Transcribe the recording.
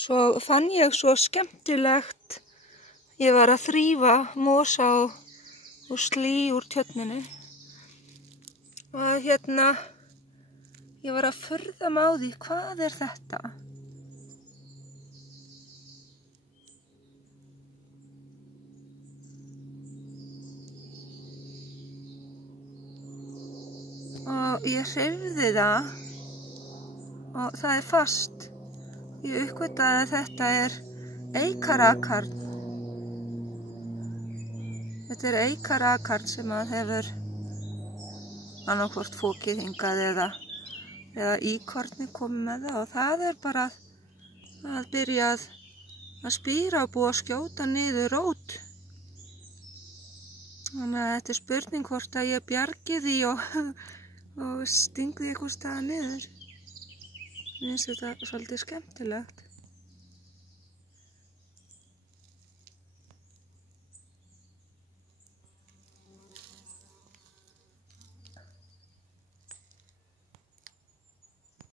Svo fann ég svo skemmtilegt, ég var að þrífa mosa og slí úr tjörninni og ég var að furða mig á því, hvað er þetta? Og ég hreyfði það og það er fast. Ég uppgötvaði að þetta er eikarakarl. Þetta er eikarakarl sem að hefur annaðhvort fokið hingað eða íkorni komið með það, og það er bara að byrja að spíra og búa að skjóta niður rót. Þannig að þetta er spurning hvort að ég bjargi því og stingi því einhvers staðar niður. Mér finnst þetta svolítið skemmtilegt.